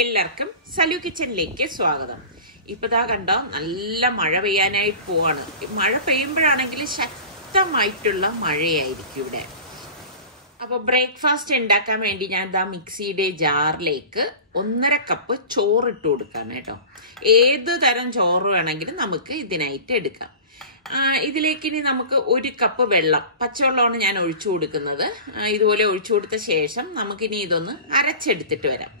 എല്ലാവർക്കും സലു കിച്ചനിലേക്ക് സ്വാഗതം. ഇപ്പതാ കണ്ടോ, നല്ല മഴ പെയ്യാനായിട്ട് പോവാണ്. മഴ പെയ്യുമ്പോഴാണെങ്കിൽ ശക്തമായിട്ടുള്ള മഴയായിരിക്കും ഇവിടെ. അപ്പോൾ ബ്രേക്ക്ഫാസ്റ്റ് ഉണ്ടാക്കാൻ വേണ്ടി ഞാൻ ദാ മിക്സിയുടെ ജാറിലേക്ക് 1.5 കപ്പ് ചോറ് ഇട്ട് കൊടുക്കാണ് കേട്ടോ. ഏത് തരം ചോറ് വേണമെങ്കിലും നമുക്ക് ഇതിനായിട്ട് എടുക്കാം. ഇതിലേക്ക് ഇനി നമുക്ക് 1 കപ്പ് വെള്ളം, പച്ചവെള്ളമാണ് ഞാൻ ഒഴിച്ചു കൊടുക്കുന്നത്. ഇതുപോലെ ഒഴിച്ചു കൊടുത്ത ശേഷം നമുക്കിനി ഇതൊന്ന് അരച്ചെടുത്തിട്ട് വരാം.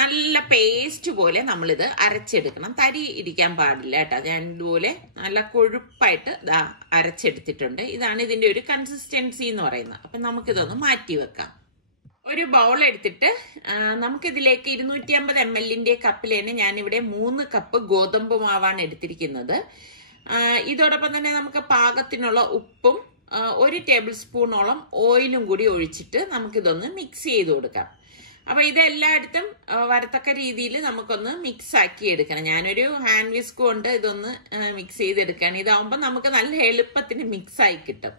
നല്ല പേസ്റ്റ് പോലെ നമ്മളിത് അരച്ചെടുക്കണം. തരി ഇരിക്കാൻ പാടില്ല കേട്ടോ. ഞാൻ ഇതുപോലെ നല്ല കൊഴുപ്പായിട്ട് അരച്ചെടുത്തിട്ടുണ്ട്. ഇതാണ് ഇതിന്റെ ഒരു കൺസിസ്റ്റൻസി എന്ന് പറയുന്നത്. അപ്പൊ നമുക്കിതൊന്ന് മാറ്റി വെക്കാം. ഒരു ബൗൾ എടുത്തിട്ട് നമുക്കിതിലേക്ക് 250 ml കപ്പിൽ തന്നെ ഞാനിവിടെ 3 കപ്പ് ഗോതമ്പ് മാവാണ് എടുത്തിരിക്കുന്നത്. ഇതോടൊപ്പം തന്നെ നമുക്ക് പാകത്തിനുള്ള ഉപ്പും 1 ടേബിൾ സ്പൂണോളം ഓയിലും കൂടി ഒഴിച്ചിട്ട് നമുക്കിതൊന്ന് മിക്സ് ചെയ്ത് കൊടുക്കാം. അപ്പൊ ഇതെല്ലായിടത്തും വരത്തക്ക രീതിയിൽ നമുക്കൊന്ന് മിക്സ് ആക്കി എടുക്കണം. ഞാനൊരു ഹാൻഡ് വിസ്ക് കൊണ്ട് ഇതൊന്ന് മിക്സ് ചെയ്തെടുക്കുകയാണ്. ഇതാവുമ്പോൾ നമുക്ക് നല്ല എളുപ്പത്തിന് മിക്സ് ആയി കിട്ടും.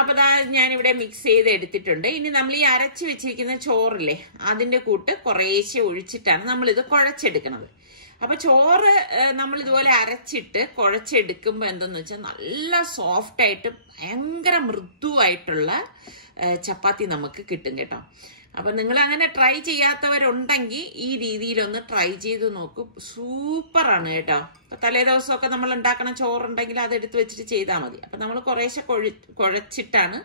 അപ്പൊ ഞാനിവിടെ മിക്സ് ചെയ്ത് എടുത്തിട്ടുണ്ട്. ഇനി നമ്മൾ ഈ അരച്ച് വെച്ചിരിക്കുന്ന ചോറില്ലേ, അതിന്റെ കൂട്ട് കുറേശ്ശെ ഒഴിച്ചിട്ടാണ് നമ്മളിത് കുഴച്ചെടുക്കുന്നത്. അപ്പൊ ചോറ് നമ്മൾ ഇതുപോലെ അരച്ചിട്ട് കുഴച്ചെടുക്കുമ്പോൾ എന്തെന്ന് വെച്ചാൽ നല്ല സോഫ്റ്റ് ആയിട്ട് ഭയങ്കര മൃദുവായിട്ടുള്ള ചപ്പാത്തി നമുക്ക് കിട്ടും കേട്ടോ. അപ്പൊ നിങ്ങൾ അങ്ങനെ ട്രൈ ചെയ്യാത്തവരുണ്ടെങ്കിൽ ഈ രീതിയിലൊന്ന് ട്രൈ ചെയ്ത് നോക്കൂ. സൂപ്പറാണ് കേട്ടോ. അപ്പൊ തലേ ദിവസമൊക്കെ നമ്മൾ ഉണ്ടാക്കണ ചോറുണ്ടെങ്കിൽ അതെടുത്ത് വെച്ചിട്ട് ചെയ്താൽ മതി. അപ്പൊ നമ്മൾ കുറേശ്ശെ കുഴച്ചിട്ടാണ്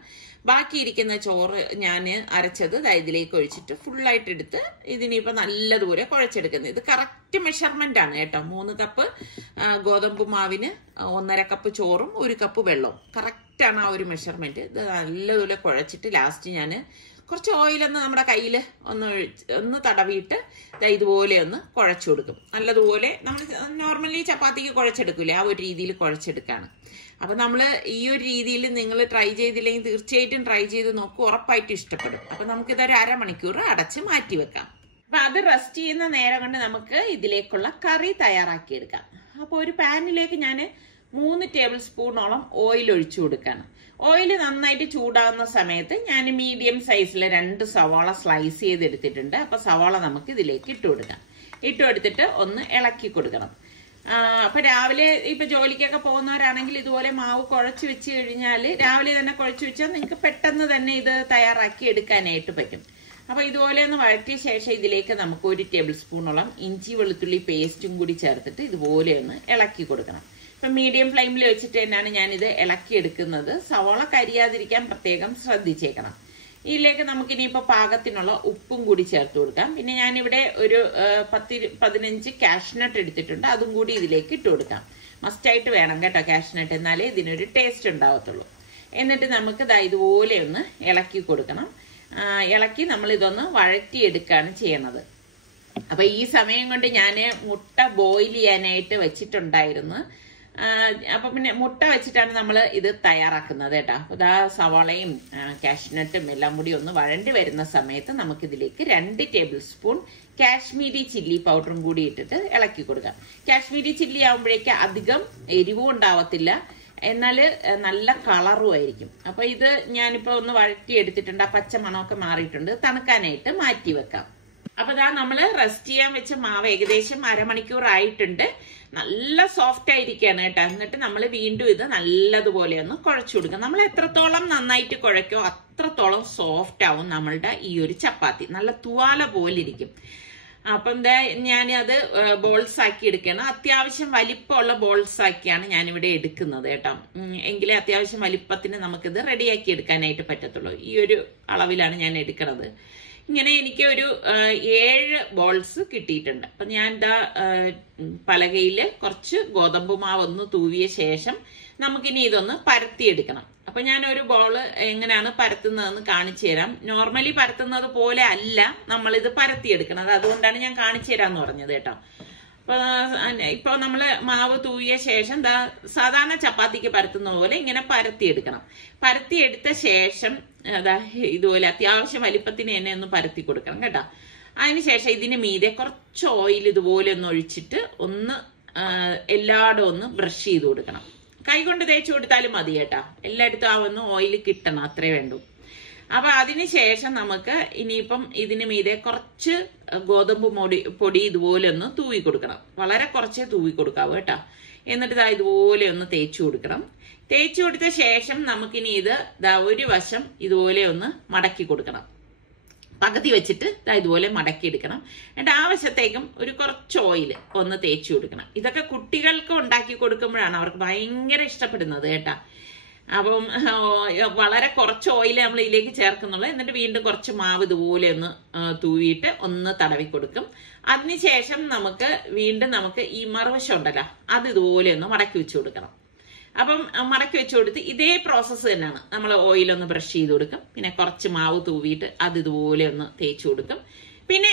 ബാക്കിയിരിക്കുന്ന ചോറ് ഞാൻ അരച്ചത് ഇതിലേക്ക് ഒഴിച്ചിട്ട് ഫുള്ളായിട്ട് എടുത്ത് ഇതിനിപ്പോ നല്ലതുപോലെ കുഴച്ചെടുക്കുന്നത്. ഇത് കറക്റ്റ് മെഷർമെന്റ് ആണ് കേട്ടോ. 3 കപ്പ് ഗോതമ്പ് മാവിന് 1.5 കപ്പ് ചോറും 1 കപ്പ് വെള്ളവും കറക്റ്റ് ആണ് ആ ഒരു മെഷർമെന്റ്. ഇത് നല്ലതുപോലെ കുഴച്ചിട്ട് ലാസ്റ്റ് ഞാൻ കുറച്ച് ഓയിലൊന്ന് നമ്മുടെ കയ്യിൽ ഒന്ന് തടവിയിട്ട് ഇതുപോലെ ഒന്ന് കുഴച്ചു കൊടുക്കും. നല്ലതുപോലെ നമ്മൾ നോർമലി ചപ്പാത്തിക്ക് കുഴച്ചെടുക്കൂലേ, ആ ഒരു രീതിയിൽ കുഴച്ചെടുക്കാണ്. അപ്പൊ നമ്മൾ ഈ ഒരു രീതിയിൽ നിങ്ങൾ ട്രൈ ചെയ്തില്ലെങ്കിൽ തീർച്ചയായിട്ടും ട്രൈ ചെയ്ത് നോക്കൂ, ഉറപ്പായിട്ടും ഇഷ്ടപ്പെടും. അപ്പൊ നമുക്കിതൊരു 1/2 മണിക്കൂർ അടച്ച് മാറ്റി വെക്കാം. അപ്പൊ അത് റെസ്റ്റ് ചെയ്യുന്ന നേരം കൊണ്ട് നമുക്ക് ഇതിലേക്കുള്ള കറി തയ്യാറാക്കിയെടുക്കാം. അപ്പൊ ഒരു പാനിലേക്ക് ഞാൻ 3 ടേബിൾ സ്പൂണോളം ഓയിൽ ഒഴിച്ചു കൊടുക്കാണ്. ഓയിൽ നന്നായിട്ട് ചൂടാകുന്ന സമയത്ത് ഞാൻ മീഡിയം സൈസിലെ 2 സവാള സ്ലൈസ് ചെയ്തെടുത്തിട്ടുണ്ട്. അപ്പൊ സവാള നമുക്ക് ഇതിലേക്ക് ഇട്ട് കൊടുക്കാം. ഇട്ട് കൊടുത്തിട്ട് ഒന്ന് ഇളക്കി കൊടുക്കണം. അപ്പൊ രാവിലെ ഇപ്പൊ ജോലിക്കൊക്കെ പോകുന്നവരാണെങ്കിൽ ഇതുപോലെ മാവ് കുഴച്ച് വെച്ച് കഴിഞ്ഞാൽ രാവിലെ തന്നെ കുഴച്ച് വെച്ചാൽ നിങ്ങൾക്ക് പെട്ടെന്ന് തന്നെ ഇത് തയ്യാറാക്കി എടുക്കാനായിട്ട് പറ്റും. അപ്പൊ ഇതുപോലെ ഒന്ന് വഴറ്റിയ ശേഷം ഇതിലേക്ക് നമുക്ക് 1 ടേബിൾ സ്പൂണോളം ഇഞ്ചി വെളുത്തുള്ളി പേസ്റ്റും കൂടി ചേർത്തിട്ട് ഇതുപോലെ ഒന്ന് ഇളക്കി കൊടുക്കണം. ഇപ്പൊ മീഡിയം ഫ്ലെയിമിൽ വെച്ചിട്ട് തന്നെയാണ് ഞാനിത് ഇളക്കി എടുക്കുന്നത്. സവാള കരിയാതിരിക്കാൻ പ്രത്യേകം ശ്രദ്ധിച്ചേക്കണം. ഇതിലേക്ക് നമുക്കിനിയിപ്പോ പാകത്തിനുള്ള ഉപ്പും കൂടി ചേർത്ത് കൊടുക്കാം. പിന്നെ ഞാനിവിടെ ഒരു 10-15 കാഷ്നട്ട് എടുത്തിട്ടുണ്ട്. അതും കൂടി ഇതിലേക്ക് ഇട്ട് കൊടുക്കാം. മസ്റ്റായിട്ട് വേണം കേട്ടോ കാഷ്നട്ട്, എന്നാലേ ഇതിനൊരു ടേസ്റ്റ് ഉണ്ടാവത്തുള്ളൂ. എന്നിട്ട് നമുക്ക് ഇതുപോലെ ഒന്ന് ഇളക്കി കൊടുക്കണം. ഇളക്കി നമ്മൾ ഇതൊന്ന് വഴറ്റിയെടുക്കുകയാണ് ചെയ്യണത്. അപ്പൊ ഈ സമയം കൊണ്ട് ഞാൻ മുട്ട ബോയിൽ ചെയ്യാനായിട്ട് വെച്ചിട്ടുണ്ടായിരുന്നു. അപ്പൊ പിന്നെ മുട്ട വെച്ചിട്ടാണ് നമ്മൾ ഇത് തയ്യാറാക്കുന്നത് കേട്ടോ. ഇതാ സവാളയും കാഷ്നട്ടും എല്ലാം കൂടി ഒന്ന് വഴണ്ടി വരുന്ന സമയത്ത് നമുക്കിതിലേക്ക് 2 ടേബിൾ സ്പൂൺ കാശ്മീരി ചില്ലി പൗഡറും കൂടി ഇട്ടിട്ട് ഇളക്കി കൊടുക്കാം. കാശ്മീരി ചില്ലി ആകുമ്പോഴേക്ക് അധികം എരിവും ഉണ്ടാവത്തില്ല, എന്നാല് നല്ല കളറും ആയിരിക്കും. അപ്പൊ ഇത് ഞാനിപ്പോ ഒന്ന് വഴറ്റി എടുത്തിട്ടുണ്ട്. ആ പച്ച മണമൊക്കെ മാറിയിട്ടുണ്ട്. തണുക്കാനായിട്ട് മാറ്റി വെക്കാം. അപ്പൊ നമ്മള് റെസ്റ്റ് ചെയ്യാൻ വെച്ച മാവ് ഏകദേശം 1/2 മണിക്കൂർ ആയിട്ടുണ്ട്. നല്ല സോഫ്റ്റ് ആയിരിക്കുകയാണ് കേട്ടോ. എന്നിട്ട് നമ്മൾ വീണ്ടും ഇത് നല്ലതുപോലെ ഒന്ന് കുഴച്ചു കൊടുക്കുക. നമ്മൾ എത്രത്തോളം നന്നായിട്ട് കുഴയ്ക്കോ അത്രത്തോളം സോഫ്റ്റ് ആവും നമ്മളുടെ ഈ ഒരു ചപ്പാത്തി. നല്ല തുവാല പോലെ ഇരിക്കും. അപ്പം ഞാനത് ബോൾസ് ആക്കി എടുക്കണം. അത്യാവശ്യം വലിപ്പമുള്ള ബോൾസ് ആക്കിയാണ് ഞാനിവിടെ എടുക്കുന്നത് കേട്ടോ. എങ്കിലേ അത്യാവശ്യം വലിപ്പത്തിന് നമുക്കിത് റെഡിയാക്കി എടുക്കാനായിട്ട് പറ്റത്തുള്ളൂ. ഈ ഒരു അളവിലാണ് ഞാൻ എടുക്കുന്നത്. ഇങ്ങനെ എനിക്ക് ഒരു 7 ബോൾസ് കിട്ടിയിട്ടുണ്ട്. അപ്പൊ ഞാൻ പലകയില് കുറച്ച് ഗോതമ്പ് മാവ് ഒന്ന് തൂവിയ ശേഷം നമുക്കിനി ഇതൊന്ന് പരത്തിയെടുക്കണം. അപ്പൊ ഞാൻ ഒരു ബോള് എങ്ങനെയാണ് പരത്തുന്നതെന്ന് കാണിച്ചു തരാം. നോർമലി പരത്തുന്നത് പോലെ അല്ല നമ്മളിത് പരത്തിയെടുക്കണത്. അതുകൊണ്ടാണ് ഞാൻ കാണിച്ചു തരാന്ന് പറഞ്ഞത് കേട്ടോ. ഇപ്പൊ നമ്മള് മാവ് തൂവിയ ശേഷം സാധാരണ ചപ്പാത്തിക്ക് പരത്തുന്ന പോലെ ഇങ്ങനെ പരത്തിയെടുക്കണം. പരത്തിയെടുത്ത ശേഷം ഇതുപോലെ അത്യാവശ്യം വലിപ്പത്തിന് തന്നെ ഒന്ന് പരത്തി കൊടുക്കണം കേട്ടോ. അതിനുശേഷം ഇതിന് മീതെ കുറച്ച് ഓയിൽ ഇതുപോലെ ഒന്ന് ഒഴിച്ചിട്ട് ഒന്ന് എല്ലായിടും ഒന്ന് ബ്രഷ് ചെയ്ത് കൊടുക്കണം. കൈകൊണ്ട് തേച്ച് കൊടുത്താലും മതി കേട്ടോ. എല്ലായിടത്തും ആ ഒന്ന് ഓയിൽ കിട്ടണം, അത്രേ വേണ്ടൂ. അപ്പൊ അതിനുശേഷം നമുക്ക് ഇനിയിപ്പം ഇതിന് മീതെ കുറച്ച് ഗോതമ്പ് പൊടി ഇതുപോലെ ഒന്ന് തൂവി കൊടുക്കണം. വളരെ കുറച്ചേ തൂവി കൊടുക്കാവൂ കേട്ടോ. എന്നിട്ട് ഇതാ ഇതുപോലെ ഒന്ന് തേച്ചു കൊടുക്കണം. തേച്ചു കൊടുത്ത ശേഷം നമുക്കിനി ഇത് ഒരു വശം ഇതുപോലെ ഒന്ന് മടക്കി കൊടുക്കണം. പകുതി വെച്ചിട്ട് ഇതുപോലെ മടക്കി എടുക്കണം. എന്നിട്ട് ആ വശത്തേക്കും ഒരു കുറച്ച് ഓയിൽ ഒന്ന് തേച്ചു കൊടുക്കണം. ഇതൊക്കെ കുട്ടികൾക്ക് ഉണ്ടാക്കി കൊടുക്കുമ്പോഴാണ് അവർക്ക് ഭയങ്കര ഇഷ്ടപ്പെടുന്നത് കേട്ടാ. അപ്പം വളരെ കുറച്ച് ഓയിൽ നമ്മൾ ഇതിലേക്ക് ചേർക്കുന്നുള്ളൂ. എന്നിട്ട് വീണ്ടും കുറച്ച് മാവ് ഇതുപോലെ ഒന്ന് തൂവിയിട്ട് ഒന്ന് തടവി കൊടുക്കും. അതിനുശേഷം വീണ്ടും നമുക്ക് ഈ മറുവശം ഉണ്ടല്ലോ അത് ഇതുപോലെ ഒന്ന് മടക്കി വെച്ച് കൊടുക്കണം. അപ്പം മടക്കി വെച്ച് കൊടുത്ത് ഇതേ പ്രോസസ്സ് തന്നെയാണ്. നമ്മൾ ഓയിലൊന്ന് ബ്രഷ് ചെയ്ത് കൊടുക്കും. പിന്നെ കുറച്ച് മാവ് തൂവിയിട്ട് അത് ഇതുപോലെ ഒന്ന് തേച്ച് കൊടുക്കും. പിന്നെ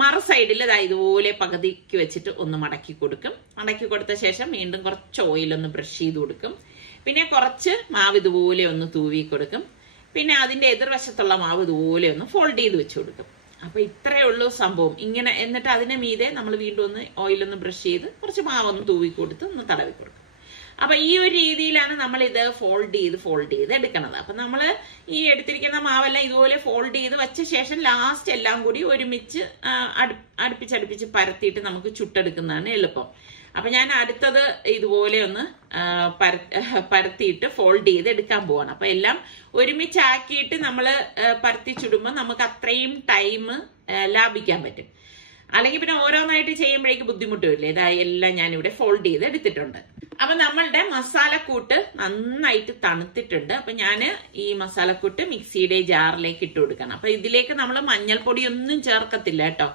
മറു സൈഡിൽ ഇതുപോലെ പകുതിക്ക് വെച്ചിട്ട് ഒന്ന് മടക്കി കൊടുക്കും. മടക്കി കൊടുത്ത ശേഷം വീണ്ടും കുറച്ച് ഓയിലൊന്ന് ബ്രഷ് ചെയ്ത് കൊടുക്കും. പിന്നെ കുറച്ച് മാവ് ഇതുപോലെ ഒന്ന് തൂവി കൊടുക്കും. പിന്നെ അതിന്റെ എതിർവശത്തുള്ള മാവ് ഇതുപോലെ ഒന്ന് ഫോൾഡ് ചെയ്ത് വെച്ച് കൊടുക്കും. അപ്പൊ ഇത്രയേ ഉള്ളൂ സംഭവം. ഇങ്ങനെ എന്നിട്ട് അതിന് മീതെ നമ്മൾ വീണ്ടും ഒന്ന് ഓയിലൊന്ന് ബ്രഷ് ചെയ്ത് കുറച്ച് മാവൊന്ന് തൂവി കൊടുത്ത് ഒന്ന് തടവി കൊടുക്കും. അപ്പൊ ഈ ഒരു രീതിയിലാണ് നമ്മൾ ഇത് ഫോൾഡ് ചെയ്ത് എടുക്കുന്നത്. അപ്പൊ നമ്മൾ ഈ എടുത്തിരിക്കുന്ന മാവെല്ലാം ഇതുപോലെ ഫോൾഡ് ചെയ്ത് വെച്ച ശേഷം ലാസ്റ്റ് എല്ലാം കൂടി ഒരുമിച്ച് അടുപ്പിച്ചടുപ്പിച്ച് പരത്തിയിട്ട് നമുക്ക് ചുട്ടെടുക്കുന്നതാണ് എളുപ്പം. അപ്പൊ ഞാൻ അടുത്തത് ഇതുപോലെ ഒന്ന് പരത്തിയിട്ട് ഫോൾഡ് ചെയ്ത് എടുക്കാൻ പോവാണ്. അപ്പൊ എല്ലാം ഒരുമിച്ചാക്കിയിട്ട് നമ്മൾ പരത്തി ചുടുമ്പോൾ നമുക്ക് അത്രയും ടൈം ലാഭിക്കാൻ പറ്റും. അല്ലെങ്കിൽ പിന്നെ ഓരോന്നായിട്ട് ചെയ്യുമ്പോഴേക്ക് ബുദ്ധിമുട്ട് വരില്ലേ. ഇതായി എല്ലാം ഞാനിവിടെ ഫോൾഡ് ചെയ്ത് എടുത്തിട്ടുണ്ട്. അപ്പൊ നമ്മളുടെ മസാലക്കൂട്ട് നന്നായിട്ട് തണുത്തിട്ടുണ്ട്. അപ്പൊ ഞാൻ ഈ മസാലക്കൂട്ട് മിക്സിയുടെ ജാറിലേക്ക് ഇട്ട് കൊടുക്കണം. അപ്പൊ ഇതിലേക്ക് നമ്മൾ മഞ്ഞൾപ്പൊടി ഒന്നും ചേർക്കത്തില്ല കേട്ടോ.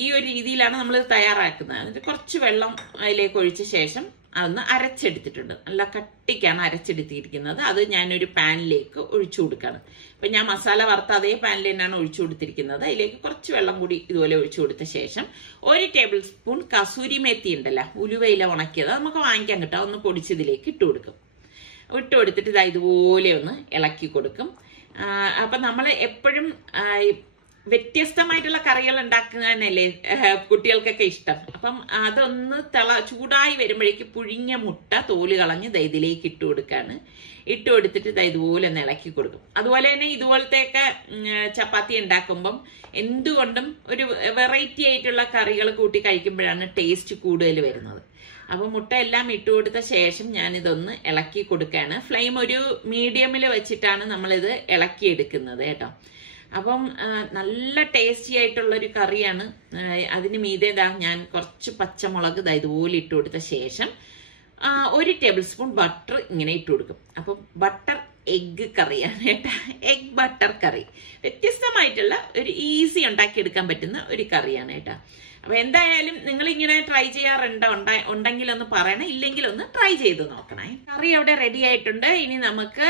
ഈ ഒരു രീതിയിലാണ് നമ്മൾ തയ്യാറാക്കുന്നത്. എന്നിട്ട് കുറച്ച് വെള്ളം അതിലേക്ക് ഒഴിച്ച ശേഷം അതൊന്ന് അരച്ചെടുത്തിട്ടുണ്ട്. നല്ല കട്ടിക്കാണ് അരച്ചെടുത്തിരിക്കുന്നത്. അത് ഞാനൊരു പാനിലേക്ക് ഒഴിച്ചു കൊടുക്കുകയാണ്. അപ്പൊ ഞാൻ മസാല വറുത്ത അതേ പാനിൽ തന്നെയാണ് ഒഴിച്ചു കൊടുത്തിരിക്കുന്നത്. അതിലേക്ക് കുറച്ച് വെള്ളം കൂടി ഇതുപോലെ ഒഴിച്ചു കൊടുത്ത ശേഷം 1 ടേബിൾ സ്പൂൺ കസൂരി മേത്തി ഉണ്ടല്ലോ, ഉലുവയില ഉണക്കിയത്, നമുക്ക് വാങ്ങിക്കാൻ കിട്ടും. ഒന്ന് പൊടിച്ചതിലേക്ക് ഇട്ട് കൊടുക്കും. ഇട്ട് കൊടുത്തിട്ട് ഇതുപോലെ ഒന്ന് ഇളക്കി കൊടുക്കും. അപ്പൊ നമ്മൾ എപ്പോഴും വ്യത്യസ്തമായിട്ടുള്ള കറികൾ ഉണ്ടാക്കുന്നതന്നല്ലേ കുട്ടികൾക്കൊക്കെ ഇഷ്ടം. അപ്പം അതൊന്ന് ചൂടായി വരുമ്പോഴേക്ക് പുഴുങ്ങിയ മുട്ട തോല് കളഞ്ഞ് ഇതിലേക്ക് ഇട്ട് കൊടുക്കാണ്. ഇട്ട് കൊടുത്തിട്ട് ഇതുപോലെ ഒന്ന് ഇളക്കി കൊടുക്കും. അതുപോലെ തന്നെ ഇതുപോലത്തെയൊക്കെ ചപ്പാത്തി ഉണ്ടാക്കുമ്പം എന്തുകൊണ്ടും ഒരു വെറൈറ്റി ആയിട്ടുള്ള കറികൾ കൂട്ടി കഴിക്കുമ്പോഴാണ് ടേസ്റ്റ് കൂടുതൽ വരുന്നത്. അപ്പൊ മുട്ട എല്ലാം ഇട്ട് കൊടുത്ത ശേഷം ഞാനിതൊന്ന് ഇളക്കി കൊടുക്കുകയാണ്. ഫ്ലെയിം ഒരു മീഡിയമിൽ വെച്ചിട്ടാണ് നമ്മളിത് ഇളക്കിയെടുക്കുന്നത് കേട്ടോ. അപ്പം നല്ല ടേസ്റ്റി ആയിട്ടുള്ള ഒരു കറിയാണ്. അതിന് മീതെ ഞാൻ കുറച്ച് പച്ചമുളക് ഇതുപോലെ ഇട്ട് കൊടുത്ത ശേഷം 1 ടേബിൾ സ്പൂൺ ബട്ടർ ഇങ്ങനെ ഇട്ട് കൊടുക്കും. അപ്പം ബട്ടർ എഗ് കറിയാണ് കേട്ടോ. എഗ് ബട്ടർ കറി വ്യത്യസ്തമായിട്ടുള്ള ഒരു ഈസി ഉണ്ടാക്കിയെടുക്കാൻ പറ്റുന്ന ഒരു കറിയാണ് കേട്ടോ. അപ്പൊ എന്തായാലും നിങ്ങൾ ഇങ്ങനെ ട്രൈ ഉണ്ടെങ്കിൽ ഒന്ന് പറയണേ, ഇല്ലെങ്കിൽ ഒന്ന് ട്രൈ ചെയ്ത് നോക്കണേ. കറി അവിടെ റെഡി ആയിട്ടുണ്ട്. ഇനി നമുക്ക്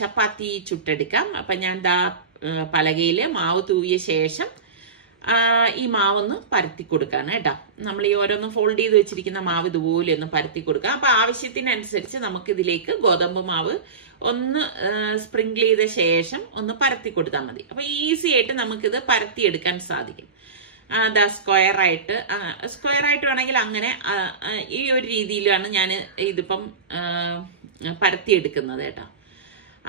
ചപ്പാത്തി ചുട്ടെടുക്കാം. അപ്പൊ ഞാൻ പലകയില് മാവ് തൂവിയ ശേഷം ഈ മാവൊന്ന് പരത്തി കൊടുക്കാണ് കേട്ടോ. നമ്മൾ ഈ ഓരോന്ന് ഫോൾഡ് ചെയ്ത് വെച്ചിരിക്കുന്ന മാവ് ഇതുപോലെ ഒന്ന് പരത്തി കൊടുക്കാം. അപ്പൊ ആവശ്യത്തിനനുസരിച്ച് നമുക്ക് ഇതിലേക്ക് ഗോതമ്പ് മാവ് ഒന്ന് സ്പ്രിങ്കിൾ ചെയ്ത ശേഷം ഒന്ന് പരത്തി കൊടുത്താൽ മതി. അപ്പൊ ഈസി ആയിട്ട് നമുക്കിത് പരത്തിയെടുക്കാൻ സാധിക്കും. സ്ക്വയർ ആയിട്ട് വേണമെങ്കിൽ അങ്ങനെ ഈ ഒരു രീതിയിലാണ് ഞാൻ ഇതിപ്പം പരത്തിയെടുക്കുന്നത് കേട്ടോ.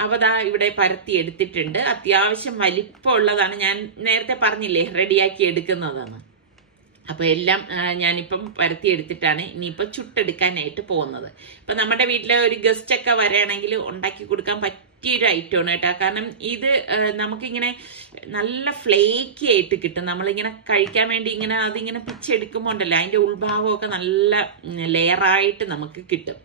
അപ്പൊ ഇവിടെ പരത്തി എടുത്തിട്ടുണ്ട്. അത്യാവശ്യം വലിപ്പമുള്ളതാണ്. ഞാൻ നേരത്തെ പറഞ്ഞില്ലേ റെഡിയാക്കി എടുക്കുന്നതാണ്. അപ്പൊ എല്ലാം ഞാനിപ്പം പരത്തി എടുത്തിട്ടാണ് ഇനിയിപ്പൊ ചുട്ടെടുക്കാനായിട്ട് പോകുന്നത്. ഇപ്പൊ നമ്മുടെ വീട്ടിലെ ഒരു ഗസ്റ്റ് ഒക്കെ വരികയാണെങ്കിൽ ഉണ്ടാക്കി കൊടുക്കാൻ പറ്റിയൊരു ഐറ്റമാണ് കേട്ടോ. കാരണം ഇത് നമുക്കിങ്ങനെ നല്ല ഫ്ലേക്കി ആയിട്ട് കിട്ടും. നമ്മളിങ്ങനെ കഴിക്കാൻ വേണ്ടി അതിങ്ങനെ പിച്ചെടുക്കുമ്പോൾ ഉണ്ടല്ലോ അതിന്റെ ഉൾഭാഗമൊക്കെ നല്ല ലെയറായിട്ട് നമുക്ക് കിട്ടും.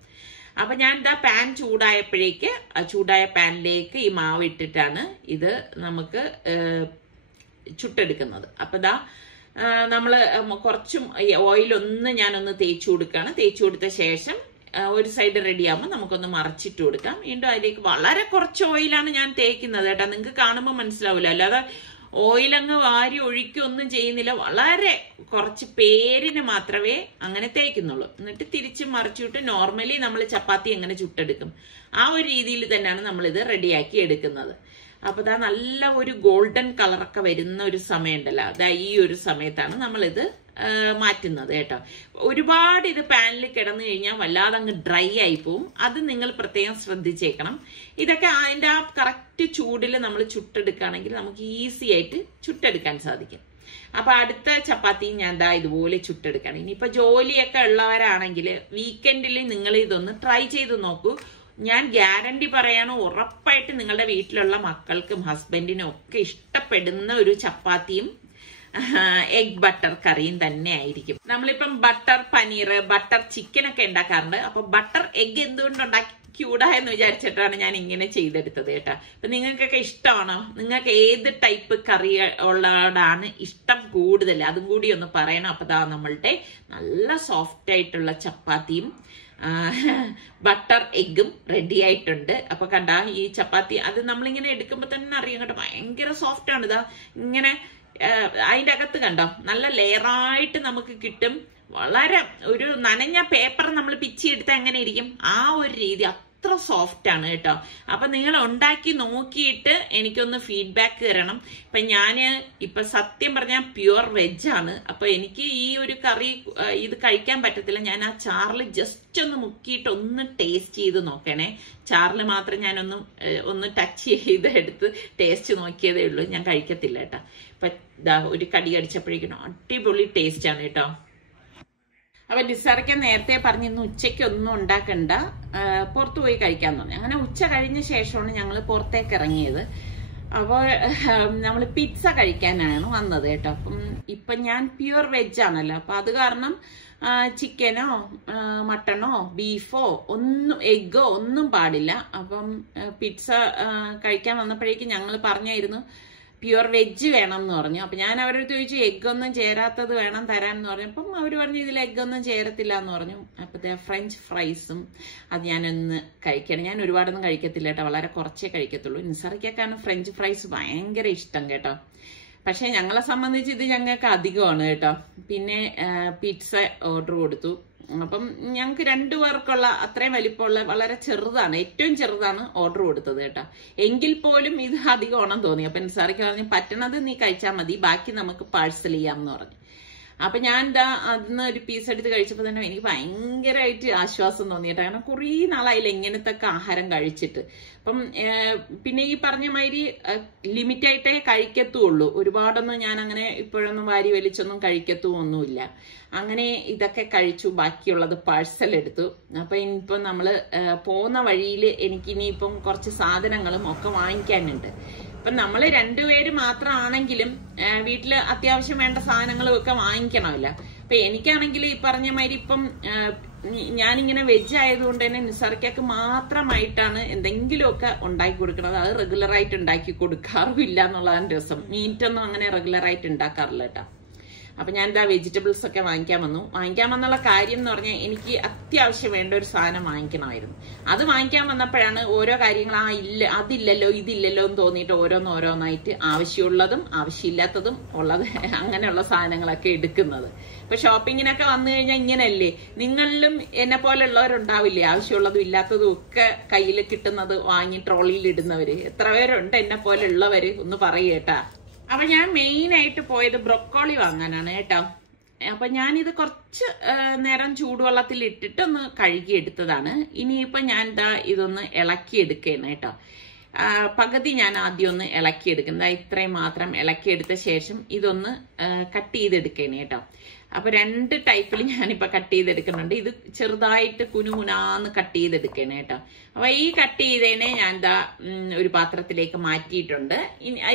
അപ്പൊ ഞാൻ പാൻ ചൂടായ പാനിലേക്ക് ഈ മാവ് ഇട്ടിട്ടാണ് ഇത് നമുക്ക് ചുട്ടെടുക്കുന്നത്. അപ്പൊ നമ്മള് കുറച്ചും ഓയിലൊന്ന് ഞാനൊന്ന് തേച്ചു കൊടുക്കുകയാണ്. തേച്ചു കൊടുത്ത ശേഷം ഒരു സൈഡ് റെഡി ആകുമ്പോൾ നമുക്കൊന്ന് മറച്ചിട്ട് കൊടുക്കാം. വീണ്ടും അതിലേക്ക് വളരെ കുറച്ച് ഓയിലാണ് ഞാൻ തേക്കുന്നത് കേട്ടോ. നിങ്ങൾക്ക് കാണുമ്പോൾ മനസ്സിലാവില്ല. അല്ലാതെ ഓയിലങ്ങ് വാരി ഒഴിക്കൊന്നും ചെയ്യുന്നില്ല. വളരെ കുറച്ച് പേരിന് മാത്രമേ അങ്ങനെ തേക്കുന്നുള്ളൂ. എന്നിട്ട് തിരിച്ച് മറിച്ചിട്ട് നോർമലി നമ്മൾ ചപ്പാത്തി എങ്ങനെ ചുട്ടെടുക്കും ആ ഒരു രീതിയിൽ തന്നെയാണ് നമ്മളിത് റെഡിയാക്കി എടുക്കുന്നത്. അപ്പൊ നല്ല ഒരു ഗോൾഡൻ കളറൊക്കെ വരുന്ന ഒരു സമയം ഉണ്ടല്ലോ, ഈ ഒരു സമയത്താണ് നമ്മളിത് മാറ്റുന്നത് കേട്ടോ. ഒരുപാട് ഇത് പാനിൽ കിടന്നു കഴിഞ്ഞാൽ വല്ലാതെ അങ്ങ് ഡ്രൈ ആയി പോവും. അത് നിങ്ങൾ പ്രത്യേകം ശ്രദ്ധിച്ചേക്കണം. ഇതൊക്കെ അതിൻ്റെ ആ കറക്റ്റ് ചൂടിൽ നമ്മൾ ചുട്ടെടുക്കുകയാണെങ്കിൽ നമുക്ക് ഈസി ആയിട്ട് ചുട്ടെടുക്കാൻ സാധിക്കും. അപ്പൊ അടുത്ത ചപ്പാത്തി ഞാൻ ദാ ഇതുപോലെ ചുട്ടെടുക്കണം. ഇനിയിപ്പോ ജോലിയൊക്കെ ഉള്ളവരാണെങ്കിൽ വീക്കെൻഡിൽ നിങ്ങൾ ഇതൊന്ന് ട്രൈ ചെയ്ത് നോക്കൂ. ഞാൻ ഗ്യാരണ്ടി പറയാണ്, ഉറപ്പായിട്ട് നിങ്ങളുടെ വീട്ടിലുള്ള മക്കൾക്കും ഹസ്ബൻഡിനും ഒക്കെ ഇഷ്ടപ്പെടുന്ന ഒരു ചപ്പാത്തിയും എഗ് ബട്ടർ കറിയും തന്നെ ആയിരിക്കും. നമ്മളിപ്പം ബട്ടർ പനീർ, ബട്ടർ ചിക്കൻ ഒക്കെ ഉണ്ടാക്കാറുണ്ട്. അപ്പൊ ബട്ടർ എഗ് എന്തുകൊണ്ട് ഉണ്ടാക്കിക്കൂടാ എന്ന് വിചാരിച്ചിട്ടാണ് ഞാൻ ഇങ്ങനെ ചെയ്തെടുത്തത് കേട്ടോ. അപ്പൊ നിങ്ങൾക്കൊക്കെ ഇഷ്ടമാണോ? നിങ്ങൾക്ക് ഏത് ടൈപ്പ് കറി ഉള്ളതാണ് ഇഷ്ടം കൂടുതൽ? അതും കൂടി ഒന്ന് പറയണം. അപ്പൊ ദാ നമ്മളുടെ നല്ല സോഫ്റ്റ് ആയിട്ടുള്ള ചപ്പാത്തിയും ബട്ടർ എഗ്ഗും റെഡി ആയിട്ടുണ്ട്. അപ്പൊ കണ്ട ഈ ചപ്പാത്തി അത് നമ്മളിങ്ങനെ എടുക്കുമ്പോ തന്നെ അറിയാം കേട്ടോ, ഭയങ്കര സോഫ്റ്റ് ആണ്. ഇതാ ഇങ്ങനെ അതിൻ്റെ അകത്ത് കണ്ടോ നല്ല ലെയറായിട്ട് നമുക്ക് കിട്ടും. വളരെ ഒരു നനഞ്ഞ പേപ്പർ നമ്മൾ പിച്ചി എങ്ങനെ ഇരിക്കും ആ ഒരു രീതി, അത്ര സോഫ്റ്റ് ആണ് കേട്ടോ. അപ്പൊ നിങ്ങൾ ഉണ്ടാക്കി നോക്കിയിട്ട് എനിക്കൊന്ന് ഫീഡ്ബാക്ക് തരണം. ഇപ്പൊ ഞാന് ഇപ്പൊ സത്യം പറഞ്ഞാൽ പ്യുവർ വെജ് ആണ്. അപ്പൊ എനിക്ക് ഈ ഒരു കറി ഇത് കഴിക്കാൻ പറ്റത്തില്ല. ഞാൻ ആ ചാറിൽ ജസ്റ്റ് ഒന്ന് മുക്കിയിട്ട് ഒന്ന് ടേസ്റ്റ് ചെയ്ത് നോക്കണേ. ചാറിൽ മാത്രം ഞാനൊന്ന് ടച്ച് ചെയ്ത് എടുത്ത് ടേസ്റ്റ് നോക്കിയതേ ഉള്ളൂ. ഞാൻ കഴിക്കത്തില്ല കേട്ടോ. ഇപ്പൊ ഇതാ ഒരു കടി കടിച്ചപ്പോഴേക്കും അടിപൊളി ടേസ്റ്റ് ആണ് കേട്ടോ. അപ്പൊ ഡിസർക്ക് നേരത്തെ പറഞ്ഞിരുന്നു ഉച്ചയ്ക്ക് ഒന്നും ഉണ്ടാക്കണ്ട, പുറത്തു പോയി കഴിക്കാൻ തോന്നി. അങ്ങനെ ഉച്ച കഴിഞ്ഞ ശേഷമാണ് ഞങ്ങൾ പുറത്തേക്ക് ഇറങ്ങിയത്. അപ്പോൾ നമ്മൾ പിസ്സ കഴിക്കാനാണ് വന്നത് കേട്ടോ. അപ്പം ഇപ്പൊ ഞാൻ പ്യുവർ വെജ് ആണല്ലോ, അപ്പൊ അത് കാരണം ചിക്കനോ മട്ടണോ ബീഫോ ഒന്നും എഗ്ഗോ ഒന്നും പാടില്ല. അപ്പം പിസ്സ കഴിക്കാൻ വന്നപ്പോഴേക്കും ഞങ്ങൾ പറഞ്ഞായിരുന്നു പ്യുവർ വെജ് വേണം എന്ന് പറഞ്ഞു. അപ്പൊ ഞാൻ അവരോട് ചോദിച്ചു എഗ്ഗൊന്നും ചേരാത്തത് വേണം തരാൻ എന്ന് പറഞ്ഞപ്പം അവർ പറഞ്ഞു ഇതിൽ എഗ്ഗൊന്നും ചേരത്തില്ല എന്ന് പറഞ്ഞു. അപ്പത്തെ ഫ്രഞ്ച് ഫ്രൈസും അത് ഞാനൊന്ന് കഴിക്കണം. ഞാൻ ഒരുപാടൊന്നും കഴിക്കത്തില്ല കേട്ടോ, വളരെ കുറച്ചേ കഴിക്കത്തുള്ളൂ. നിസാറിക്കൊക്കെയാണ് ഫ്രഞ്ച് ഫ്രൈസ് ഭയങ്കര ഇഷ്ടം കേട്ടോ. പക്ഷെ ഞങ്ങളെ സംബന്ധിച്ച് ഇത് ഞങ്ങൾക്ക് അധികമാണ് കേട്ടോ. പിന്നെ പിസ്സ ഓർഡർ കൊടുത്തു. അപ്പം ഞങ്ങൾക്ക് 2 പേർക്കുള്ള അത്രയും വലിപ്പമുള്ള വളരെ ചെറുതാണ്, ഏറ്റവും ചെറുതാണ് ഓർഡർ കൊടുത്തത് കേട്ടോ. എങ്കിൽ പോലും ഇത് അധികമാണെന്ന് തോന്നി. അപ്പൊ നിസാറിക്ക് പറഞ്ഞു പറ്റണത് നീ കഴിച്ചാൽ മതി, ബാക്കി നമുക്ക് പാഴ്സൽ ചെയ്യാമെന്ന് പറഞ്ഞു. അപ്പൊ ഞാൻ എന്താ അതിന്ന് ഒരു പീസ് എടുത്ത് കഴിച്ചപ്പോൾ തന്നെ എനിക്ക് ഭയങ്കരമായിട്ട് ആശ്വാസം തോന്നി കേട്ടോ. കാരണം കുറേ നാളായില്ല ഇങ്ങനത്തെ ആഹാരം കഴിച്ചിട്ട്. അപ്പം പിന്നെ ഈ പറഞ്ഞ മാതിരി ലിമിറ്റായിട്ടേ കഴിക്കത്തുള്ളൂ. ഒരുപാടൊന്നും ഞാൻ അങ്ങനെ ഇപ്പോഴൊന്നും വാരി വലിച്ചൊന്നും കഴിക്കത്തുമൊന്നുമില്ല. അങ്ങനെ ഇതൊക്കെ കഴിച്ചു, ബാക്കിയുള്ളത് പാഴ്സൽ എടുത്തു. അപ്പൊ ഇനിയിപ്പോ നമ്മള് പോകുന്ന വഴിയിൽ എനിക്കിനിയിപ്പം കുറച്ച് സാധനങ്ങളും ഒക്കെ വാങ്ങിക്കാനുണ്ട്. ഇപ്പം നമ്മൾ 2 പേര് മാത്രമാണെങ്കിലും വീട്ടില് അത്യാവശ്യം വേണ്ട സാധനങ്ങളും ഒക്കെ വാങ്ങിക്കണമല്ലോ. അപ്പൊ എനിക്കാണെങ്കിൽ ഈ പറഞ്ഞ മാതിരി ഇപ്പം ഞാനിങ്ങനെ വെജ് ആയതുകൊണ്ട് തന്നെ നിസാർക്കൊക്കെ മാത്രമായിട്ടാണ് എന്തെങ്കിലുമൊക്കെ ഉണ്ടാക്കി കൊടുക്കുന്നത്. അത് റെഗുലറായിട്ട് ഉണ്ടാക്കി കൊടുക്കാറുമില്ല എന്നുള്ളതാണ് രസം. മീറ്റൊന്നും അങ്ങനെ റെഗുലറായിട്ട് ഉണ്ടാക്കാറില്ല കേട്ടോ. അപ്പൊ ഞാൻ എന്താ വെജിറ്റബിൾസ് ഒക്കെ വാങ്ങിക്കാൻ വന്നുള്ള കാര്യം എന്ന് പറഞ്ഞാൽ എനിക്ക് അത്യാവശ്യം വേണ്ട ഒരു സാധനം വാങ്ങിക്കണമായിരുന്നു. അത് വാങ്ങിക്കാൻ വന്നപ്പോഴാണ് ഓരോ കാര്യങ്ങൾ അതില്ലല്ലോ ഇതില്ലല്ലോ എന്ന് തോന്നിയിട്ട് ഓരോന്നായിട്ട് ആവശ്യമുള്ളതും ആവശ്യമില്ലാത്തതും ഉള്ളത് അങ്ങനെയുള്ള സാധനങ്ങളൊക്കെ എടുക്കുന്നത്. ഇപ്പൊ ഷോപ്പിങ്ങിനൊക്കെ വന്നു കഴിഞ്ഞാൽ ഇങ്ങനെയല്ലേ, നിങ്ങളിലും എന്നെ പോലെ ഉള്ളവരുണ്ടാവില്ലേ ആവശ്യമുള്ളതും ഇല്ലാത്തതും ഒക്കെ കയ്യിൽ കിട്ടുന്നത് വാങ്ങി ട്രോളിയിൽ ഇടുന്നവര്? എത്ര പേരുണ്ട് എന്നെ പോലെ ഉള്ളവര്? ഒന്ന് പറയേട്ടാ. അപ്പൊ ഞാൻ മെയിൻ ആയിട്ട് പോയത് ബ്രൊക്കോളി വാങ്ങാനാണ് കേട്ടോ. അപ്പൊ ഞാനിത് കുറച്ച് നേരം ചൂടുവെള്ളത്തിൽ ഇട്ടിട്ട് ഒന്ന് കഴുകി എടുത്തതാണ്. ഇനിയിപ്പൊ ഞാൻ ഇതൊന്ന് ഇളക്കി എടുക്കുകയാണ് കേട്ടോ. പകുതി ഞാൻ ആദ്യം ഒന്ന് ഇളക്കി എടുക്കുന്നത്, ഇത്രയും മാത്രം ഇളക്കിയെടുത്ത ശേഷം ഇതൊന്ന് കട്ട് ചെയ്തെടുക്കുകയാണ് കേട്ടോ. അപ്പൊ 2 ടൈപ്പിൽ ഞാനിപ്പോ കട്ട് ചെയ്തെടുക്കുന്നുണ്ട്. ഇത് ചെറുതായിട്ട് കുനുകുനാന്ന് കട്ട് ചെയ്തെടുക്കണേ കേട്ടോ. അപ്പൊ ഈ കട്ട് ചെയ്തതിനെ ഞാൻ ഒരു പാത്രത്തിലേക്ക് മാറ്റിയിട്ടുണ്ട്.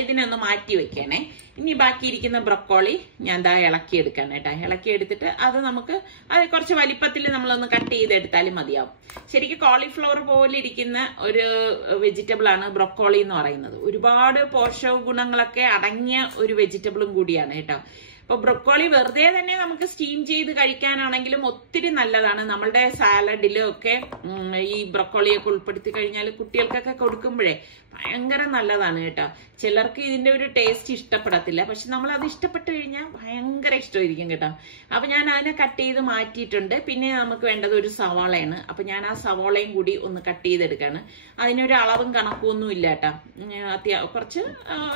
ഇതിനൊന്ന് മാറ്റി വെക്കണേ. ഇനി ബാക്കിയിരിക്കുന്ന ബ്രൊക്കോളി ഞാൻ ഇളക്കിയെടുക്കണം കേട്ടോ. ഇളക്കിയെടുത്തിട്ട് അത് നമുക്ക് കുറച്ച് വലിപ്പത്തിൽ നമ്മളൊന്ന് കട്ട് ചെയ്തെടുത്താലും മതിയാവും. ശരിക്കും കോളിഫ്ലവർ പോലെ ഇരിക്കുന്ന ഒരു വെജിറ്റബിൾ ആണ് ബ്രൊക്കോളി എന്ന് പറയുന്നത്. ഒരുപാട് പോഷക ഗുണങ്ങളൊക്കെ അടങ്ങിയ ഒരു വെജിറ്റബിളും കൂടിയാണ് കേട്ടോ. അപ്പൊ ബ്രൊക്കോളി വെറുതെ തന്നെ നമുക്ക് സ്റ്റീം ചെയ്ത് കഴിക്കാനാണെങ്കിലും ഒത്തിരി നല്ലതാണ്. നമ്മളുടെ സാലഡിലും ഒക്കെ ഈ ബ്രൊക്കോളിയൊക്കെ ഉൾപ്പെടുത്തി കഴിഞ്ഞാൽ കുട്ടികൾക്കൊക്കെ കൊടുക്കുമ്പോഴേ ഭയങ്കര നല്ലതാണ് കേട്ടോ. ചിലർക്ക് ഇതിന്റെ ഒരു ടേസ്റ്റ് ഇഷ്ടപ്പെടത്തില്ല, പക്ഷെ നമ്മൾ അത് ഇഷ്ടപ്പെട്ട് കഴിഞ്ഞാൽ ഭയങ്കര ഇഷ്ടമായിരിക്കും കേട്ടോ. അപ്പൊ ഞാൻ അതിനെ കട്ട് ചെയ്ത് മാറ്റിയിട്ടുണ്ട്. പിന്നെ നമുക്ക് വേണ്ടത് ഒരു സവാളയാണ്. അപ്പൊ ഞാൻ ആ സവാളയും കൂടി ഒന്ന് കട്ട് ചെയ്തെടുക്കാണ്. അതിനൊരു അളവും കണക്കൊന്നും ഇല്ല കേട്ടോ. കുറച്ച്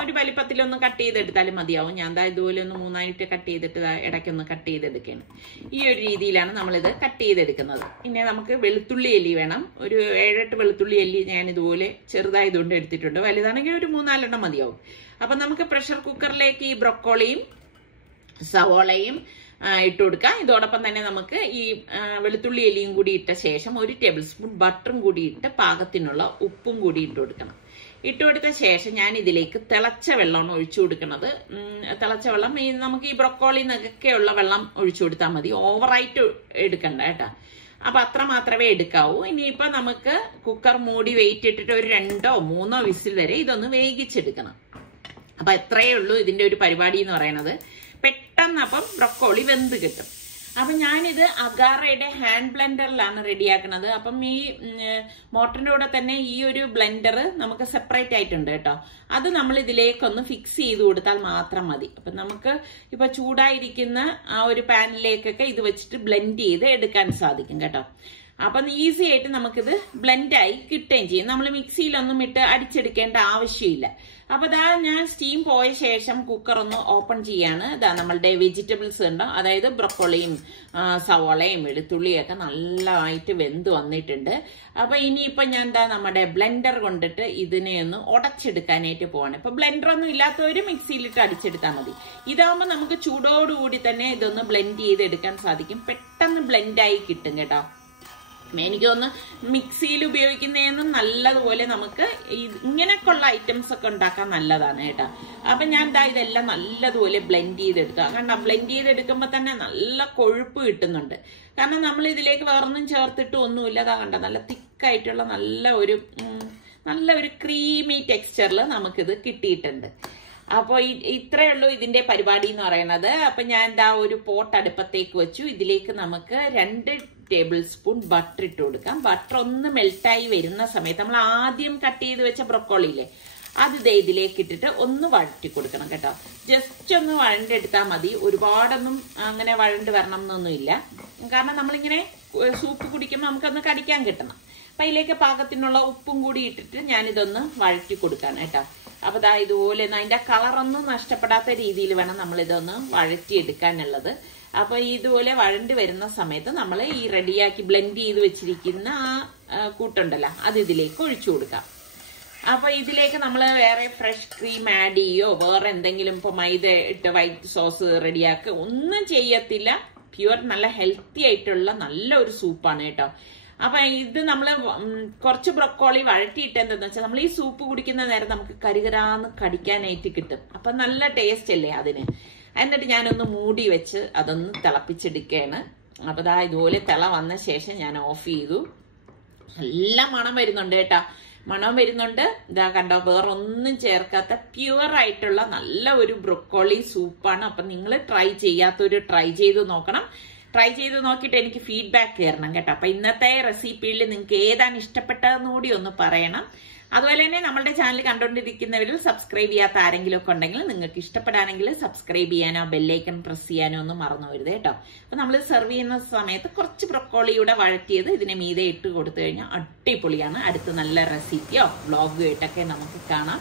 ഒരു വലിപ്പത്തിലൊന്ന് കട്ട് ചെയ്തെടുത്താലും മതിയാവും. ഞാൻ ഇതുപോലെ ഒന്ന് 3ആയിട്ട് ചെറുതായിട്ട് കട്ട് ചെയ്തിട്ട് ഇടയ്ക്കൊന്ന് കട്ട് ചെയ്തെടുക്കുകയാണ്. ഈ ഒരു രീതിയിലാണ് നമ്മളിത് കട്ട് ചെയ്തെടുക്കുന്നത്. പിന്നെ നമുക്ക് വെളുത്തുള്ളി അല്ലി വേണം. ഒരു 7-8 വെളുത്തുള്ളി അല്ലി ഞാൻ ഇതുപോലെ ചെറുതായതുകൊണ്ട് എടുത്തിട്ടുണ്ട്. വലുതാണെങ്കിൽ ഒരു 3-4 മതിയാവും. അപ്പൊ നമുക്ക് പ്രഷർ കുക്കറിലേക്ക് ഈ ബ്രൊക്കോളിയും സവോളയും ഇട്ട് കൊടുക്കാം. ഇതോടൊപ്പം തന്നെ നമുക്ക് ഈ വെളുത്തുള്ളി എലിയും കൂടി ഇട്ട ശേഷം 1 ടേബിൾ സ്പൂൺ ബട്ടറും കൂടി ഇട്ട് പാകത്തിനുള്ള ഉപ്പും കൂടി ഇട്ട് കൊടുക്കണം. ഇട്ട് കൊടുത്ത ശേഷം ഞാൻ ഇതിലേക്ക് തിളച്ച വെള്ളമാണ് ഒഴിച്ചു കൊടുക്കുന്നത്. തിളച്ച വെള്ളം നമുക്ക് ഈ ബ്രൊക്കോളി നിന്നൊക്കെയുള്ള വെള്ളം ഒഴിച്ചു കൊടുത്താൽ മതി. ഓവറായിട്ട് എടുക്കണ്ട കേട്ടോ. അപ്പൊ അത്ര മാത്രമേ എടുക്കാവൂ. ഇനിയിപ്പോ നമുക്ക് കുക്കർ മൂടി വെയിറ്റ് ഇട്ടിട്ട് ഒരു 2-3 വിസിൽ വരെ ഇതൊന്ന് വേവിച്ചെടുക്കണം. അപ്പൊ എത്രയേ ഉള്ളൂ ഇതിന്റെ ഒരു പരിപാടി എന്ന് പറയുന്നത്. പെട്ടെന്ന് അപ്പം ബ്രൊക്കോളി വെന്ത് കിട്ടും. അപ്പൊ ഞാനിത് അഗാറയുടെ ഹാൻഡ് ബ്ലെൻഡറിലാണ് റെഡിയാക്കുന്നത്. അപ്പം ഈ മോട്ടറിന്റെ കൂടെ തന്നെ ഈ ഒരു ബ്ലെൻഡർ നമുക്ക് സെപ്പറേറ്റ് ആയിട്ടുണ്ട് കേട്ടോ. അത് നമ്മൾ ഇതിലേക്കൊന്ന് ഫിക്സ് ചെയ്ത് കൊടുത്താൽ മാത്രം മതി. അപ്പൊ നമുക്ക് ഇപ്പൊ ചൂടായിരിക്കുന്ന ആ ഒരു പാനിലേക്കൊക്കെ ഇത് വെച്ചിട്ട് ബ്ലെൻഡ് ചെയ്ത് എടുക്കാൻ സാധിക്കും കേട്ടോ. അപ്പം ഈസി ആയിട്ട് നമുക്കിത് ബ്ലെൻഡായി കിട്ടുകയും ചെയ്യും. നമ്മൾ മിക്സിയിലൊന്നും ഇട്ട് അടിച്ചെടുക്കേണ്ട ആവശ്യമില്ല. അപ്പൊ ഇതാ ഞാൻ സ്റ്റീം പോയ ശേഷം കുക്കർ ഒന്ന് ഓപ്പൺ ചെയ്യാണ്. ഇതാ നമ്മളുടെ വെജിറ്റബിൾസ് ഉണ്ടോ, അതായത് ബ്രൊക്കോളിയും സവോളയും വെളുത്തുള്ളിയും ഒക്കെ നല്ലതായിട്ട് വെന്ത് വന്നിട്ടുണ്ട്. അപ്പൊ ഇനിയിപ്പൊ ഞാൻ എന്താ നമ്മുടെ ബ്ലെൻഡർ കൊണ്ടിട്ട് ഇതിനെ ഒന്ന് ഉടച്ചെടുക്കാനായിട്ട് പോവാണ്. ഇപ്പൊ ബ്ലെൻഡർ ഒന്നും ഇല്ലാത്തവര് മിക്സിയിലിട്ട് അടിച്ചെടുത്താൽ മതി. ഇതാവുമ്പോ നമുക്ക് ചൂടോടുകൂടി തന്നെ ഇതൊന്ന് ബ്ലെൻഡ് ചെയ്തെടുക്കാൻ സാധിക്കും. പെട്ടെന്ന് ബ്ലെൻഡായി കിട്ടും കേട്ടോ. എനിക്ക് തോന്നുന്നു മിക്സിയിൽ ഉപയോഗിക്കുന്നതെന്നും നല്ലതുപോലെ നമുക്ക് ഇങ്ങനെയൊക്കെയുള്ള ഐറ്റംസ് ഒക്കെ ഉണ്ടാക്കാൻ നല്ലതാണ് കേട്ടോ. അപ്പൊ ഞാൻ എന്താ ഇതെല്ലാം നല്ലതുപോലെ ബ്ലെൻഡ് ചെയ്തെടുക്കുക. കാരണം ബ്ലെൻഡ് ചെയ്തെടുക്കുമ്പോ തന്നെ നല്ല കൊഴുപ്പ് കിട്ടുന്നുണ്ട്. കാരണം നമ്മൾ ഇതിലേക്ക് വേറൊന്നും ചേർത്തിട്ട് ഒന്നുമില്ല. അതാ കണ്ട നല്ല തിക്കായിട്ടുള്ള നല്ല ഒരു ക്രീമി ടെക്സ്ചറിൽ നമുക്കിത് കിട്ടിയിട്ടുണ്ട്. അപ്പോൾ ഇത്രയേ ഉള്ളൂ ഇതിന്റെ പരിപാടി എന്ന് പറയുന്നത്. അപ്പൊ ഞാൻ എന്താ ഒരു പോട്ട് അടുപ്പത്തേക്ക് വെച്ചു. ഇതിലേക്ക് നമുക്ക് 2 ടേബിൾ സ്പൂൺ ബട്ടർ ഇട്ട് കൊടുക്കാം. ബട്ടർ ഒന്ന് മെൽറ്റായി വരുന്ന സമയത്ത് നമ്മൾ ആദ്യം കട്ട് ചെയ്ത് വെച്ച ബ്രൊക്കോളിയില്ലേ, അത് ഇതിലേക്ക് ഇട്ടിട്ട് ഒന്ന് വഴറ്റി കൊടുക്കണം കേട്ടോ. ജസ്റ്റ് ഒന്ന് വഴണ്ടെടുത്താൽ മതി. ഒരുപാടൊന്നും അങ്ങനെ വഴണ്ട് വരണം എന്നൊന്നുമില്ല. കാരണം നമ്മളിങ്ങനെ സൂപ്പ് കുടിക്കുമ്പോൾ നമുക്കൊന്ന് കടിക്കാൻ കിട്ടണം. അപ്പൊ അതിലേക്ക് പാകത്തിനുള്ള ഉപ്പും കൂടി ഇട്ടിട്ട് ഞാനിതൊന്ന് വഴറ്റി കൊടുക്കാൻ കേട്ടോ. അപ്പൊ ദാ ഇതുപോലെ അതിന്റെ കളറൊന്നും നഷ്ടപ്പെടാത്ത രീതിയിൽ വേണം നമ്മൾ ഇതൊന്ന് വഴറ്റിയെടുക്കാനുള്ളത്. അപ്പൊ ഇതുപോലെ വഴണ്ടി വരുന്ന സമയത്ത് നമ്മൾ ഈ റെഡിയാക്കി ബ്ലെൻഡ് ചെയ്ത് വെച്ചിരിക്കുന്ന ആ കൂട്ടുണ്ടല്ലോ, അത് ഇതിലേക്ക് ഒഴിച്ചു കൊടുക്കാം. അപ്പൊ ഇതിലേക്ക് നമ്മൾ വേറെ ഫ്രഷ് ക്രീം ആഡ് ചെയ്യോ വേറെ എന്തെങ്കിലും ഇപ്പൊ മൈദ ഇട്ട് വൈറ്റ് സോസ് റെഡിയാക്കുക ഒന്നും ചെയ്യത്തില്ല. പ്യുവർ നല്ല ഹെൽത്തി ആയിട്ടുള്ള നല്ലൊരു സൂപ്പാണ് കേട്ടോ. അപ്പൊ ഇത് നമ്മള് കുറച്ച് ബ്രൊക്കോളി വഴറ്റിയിട്ട് എന്താന്ന് വെച്ചാൽ നമ്മൾ ഈ സൂപ്പ് കുടിക്കുന്ന നേരം നമുക്ക് കരികരാന്ന് കടിക്കാനായിട്ട് കിട്ടും. അപ്പൊ നല്ല ടേസ്റ്റ് അല്ലേ അതിന്. എന്നിട്ട് ഞാനൊന്ന് മൂടി വെച്ച് അതൊന്ന് തിളപ്പിച്ചെടുക്കുകയാണ്. അപ്പൊ ദാ ഇതുപോലെ തിള വന്ന ശേഷം ഞാൻ ഓഫ് ചെയ്തു. നല്ല മണം വരുന്നുണ്ട് കേട്ടാ. മണം വരുന്നുണ്ട്. ഇതാ കണ്ടോ, വേറൊന്നും ചേർക്കാത്ത പ്യുവർ ആയിട്ടുള്ള നല്ല ഒരു ബ്രൊക്കോളി സൂപ്പാണ്. അപ്പൊ നിങ്ങൾ ട്രൈ ചെയ്യാത്തൊരു ട്രൈ ചെയ്ത് നോക്കണം. ട്രൈ ചെയ്ത് നോക്കിയിട്ട് എനിക്ക് ഫീഡ്ബാക്ക് തരണം കേട്ടോ. അപ്പൊ ഇന്നത്തെ റെസിപ്പിയിൽ നിങ്ങൾക്ക് ഏതാണ് ഇഷ്ടപ്പെട്ടതെന്ന് കൂടി ഒന്ന് പറയണം. അതുപോലെ തന്നെ നമ്മളുടെ ചാനൽ കണ്ടുകൊണ്ടിരിക്കുന്നവരിൽ സബ്സ്ക്രൈബ് ചെയ്യാത്ത ആരെങ്കിലും ഒക്കെ ഉണ്ടെങ്കിൽ നിങ്ങൾക്ക് ഇഷ്ടപ്പെടാണെങ്കിൽ സബ്സ്ക്രൈബ് ചെയ്യാനോ ബെല്ലൈക്കൺ പ്രസ് ചെയ്യാനോ ഒന്നും മറന്നു വരുത് കേട്ടോ. അപ്പൊ നമ്മൾ സെർവ് ചെയ്യുന്ന സമയത്ത് കുറച്ച് ബ്രൊക്കോളിയുടെ വഴറ്റിയത് ഇതിനെ മീതെ ഇട്ട് കൊടുത്തു കഴിഞ്ഞാൽ അടിപൊളിയാണ്. അടുത്ത് നല്ല റെസിപ്പിയോ വ്ളോഗോ ആയിട്ടൊക്കെ നമുക്ക് കാണാം.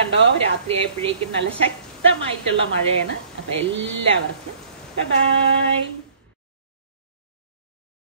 കണ്ടോ, രാത്രിയായപ്പോഴേക്കും നല്ല ശക്തമായിട്ടുള്ള മഴയാണ്. അപ്പൊ എല്ലാവർക്കും ബൈ.